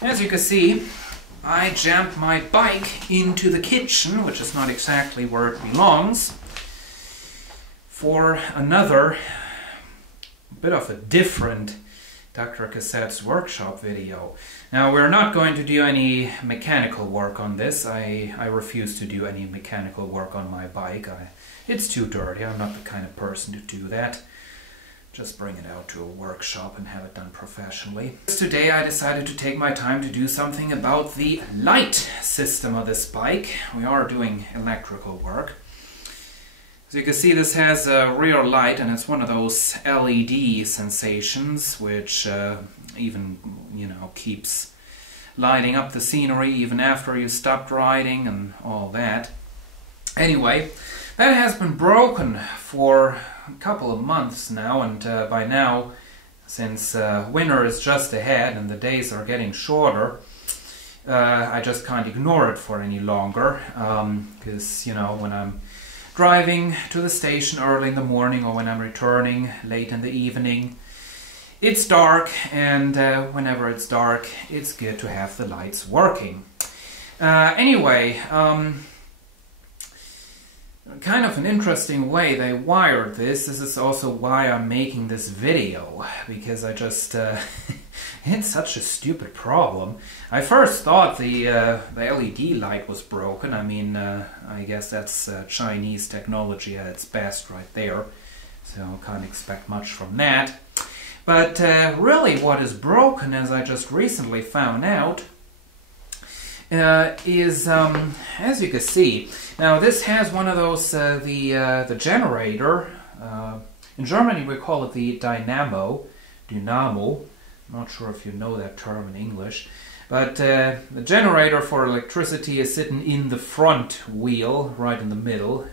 As you can see, I jammed my bike into the kitchen, which is not exactly where it belongs, for another bit of a different DrCassette's workshop video. Now, we're not going to do any mechanical work on this. I refuse to do any mechanical work on my bike. It's too dirty. I'm not the kind of person to do that. Just bring it out to a workshop and have it done professionally. Today I decided to take my time to do something about the light system of this bike. We are doing electrical work. As you can see, this has a rear light, and it's one of those LED sensations which even, keeps lighting up the scenery even after you stopped riding and all that. Anyway, that has been broken for a couple of months now, and by now, since winter is just ahead and the days are getting shorter, I just can't ignore it for any longer, because, when I'm driving to the station early in the morning or when I'm returning late in the evening, it's dark, and whenever it's dark, it's good to have the lights working. Anyway, kind of an interesting way they wired this. This is also why I'm making this video, because I just it's such a stupid problem. I first thought the LED light was broken. I mean, I guess that's Chinese technology at its best right there, so can't expect much from that. But really what is broken, as I just recently found out, is, as you can see, now this has one of those, the generator, in Germany we call it the dynamo, I'm not sure if you know that term in English, but the generator for electricity is sitting in the front wheel, right in the middle,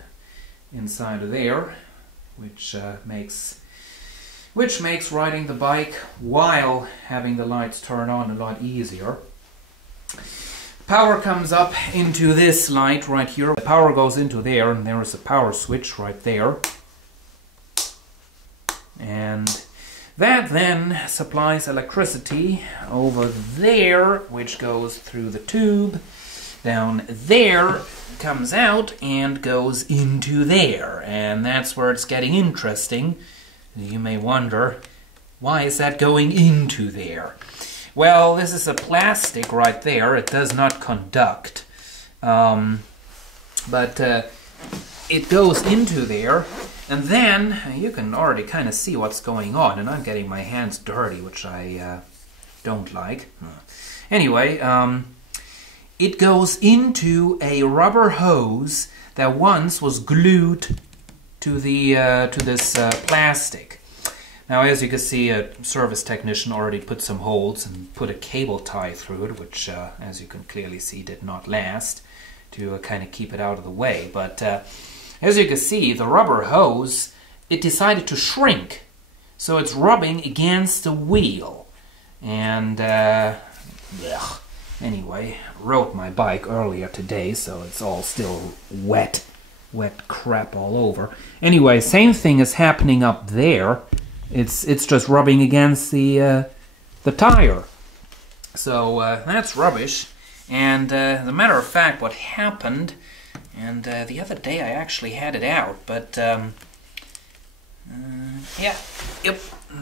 inside of there, which makes riding the bike while having the lights turn on a lot easier. Power comes up into this light right here. The power goes into there, and there is a power switch right there. And that then supplies electricity over there, which goes through the tube. Down there, comes out and goes into there. And that's where it's getting interesting. You may wonder, why is that going into there? Well, this is a plastic right there. It does not conduct. But it goes into there, and then you can already kind of see what's going on, and I'm getting my hands dirty, which I don't like. Anyway, it goes into a rubber hose that once was glued to this plastic. Now, as you can see, a service technician already put some holes and put a cable tie through it, which, as you can clearly see, did not last, to kind of keep it out of the way. But as you can see, the rubber hose, it decided to shrink, so it's rubbing against the wheel. And anyway, rode my bike earlier today, so it's all still wet crap all over. Anyway, same thing is happening up there. It's just rubbing against the tire. So that's rubbish. And as a matter of fact, what happened, and the other day I actually had it out, but yeah, yep,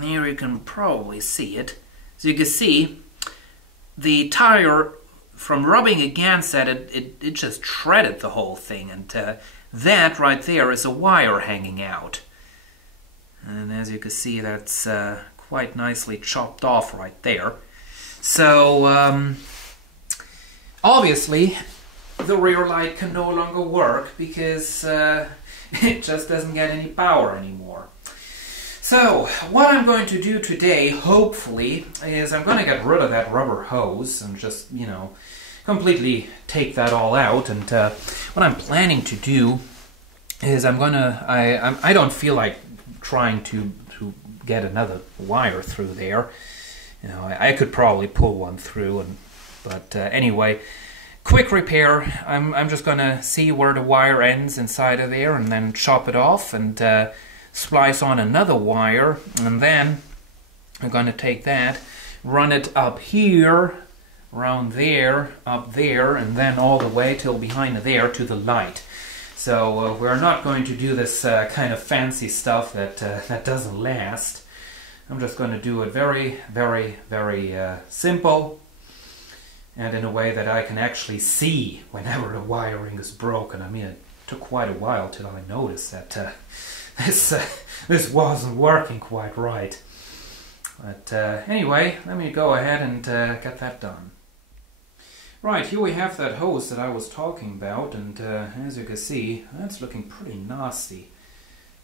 here you can probably see it. So you can see the tire, from rubbing against that, it just shredded the whole thing, and that right there is a wire hanging out. And as you can see, that's quite nicely chopped off right there. So, obviously, the rear light can no longer work because it just doesn't get any power anymore. So, what I'm going to do today, hopefully, is I'm going to get rid of that rubber hose and just, completely take that all out. And what I'm planning to do is I don't feel like trying to get another wire through there. I could probably pull one through, but anyway, quick repair. I'm just gonna see where the wire ends inside of there, and then chop it off and splice on another wire, and then I'm gonna take that, run it up here around there, up there, and then all the way till behind there to the light. So we're not going to do this kind of fancy stuff that doesn't last. I'm just going to do it very, very, very simple, and in a way that I can actually see whenever the wiring is broken. I mean, it took quite a while till I noticed that this wasn't working quite right. But anyway, let me go ahead and get that done. Right, here we have that hose that I was talking about, and as you can see, that's looking pretty nasty.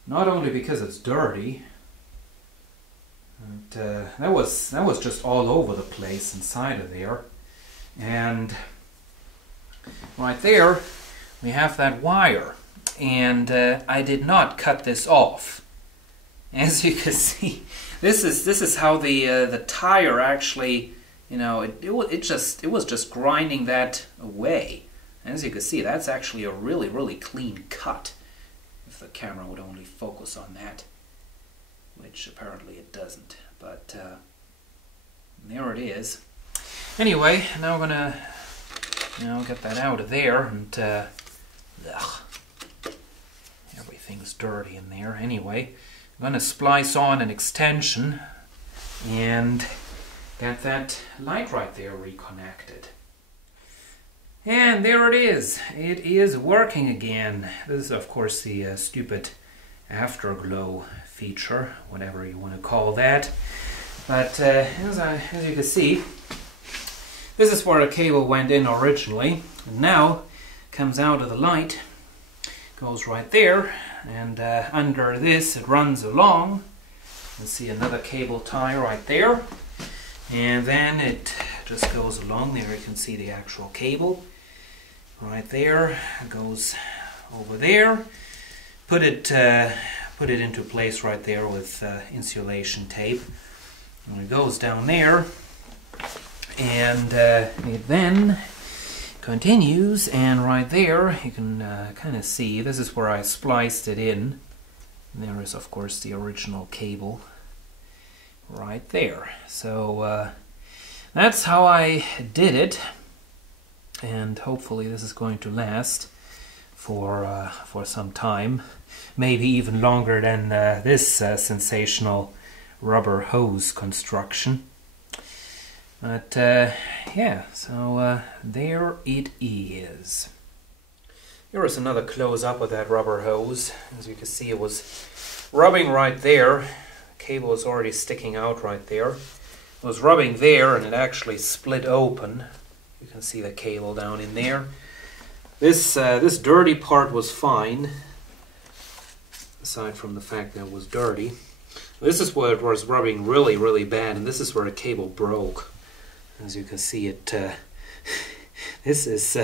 Not only because it's dirty, but that was just all over the place inside of there. And right there we have that wire, and I did not cut this off. As you can see, this is how the tire actually, you know, it was just grinding that away. As you can see, that's actually a really clean cut, if the camera would only focus on that, which apparently it doesn't. But there it is. Anyway, now I'm gonna, you know, get that out of there, and everything's dirty in there. Anyway, I'm gonna splice on an extension and get that light right there reconnected. And there it is. It is working again. This is of course the stupid afterglow feature, whatever you want to call that. But as you can see, this is where the cable went in originally, and now comes out of the light, goes right there, and under this it runs along. You can see another cable tie right there, and then it just goes along there. You can see the actual cable right there. It goes over there. Put it into place right there with insulation tape, and it goes down there. And it then continues, and right there you can kind of see, this is where I spliced it in. And there is of course the original cable right there. So that's how I did it, and hopefully this is going to last for some time, maybe even longer than this sensational rubber hose construction. But yeah, so there it is. Here is another close-up of that rubber hose. As you can see, it was rubbing right there. The cable is already sticking out right there. It was rubbing there, and it actually split open. You can see the cable down in there. This dirty part was fine, aside from the fact that it was dirty. This is where it was rubbing really bad, and this is where the cable broke. As you can see, it this is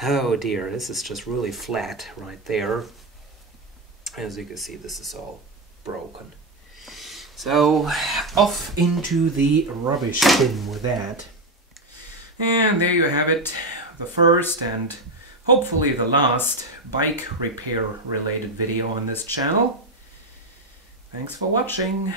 oh dear, this is just really flat right there. As you can see, this is all broken. So off into the rubbish bin with that. And there you have it, the first and hopefully the last bike repair related video on this channel. Thanks for watching.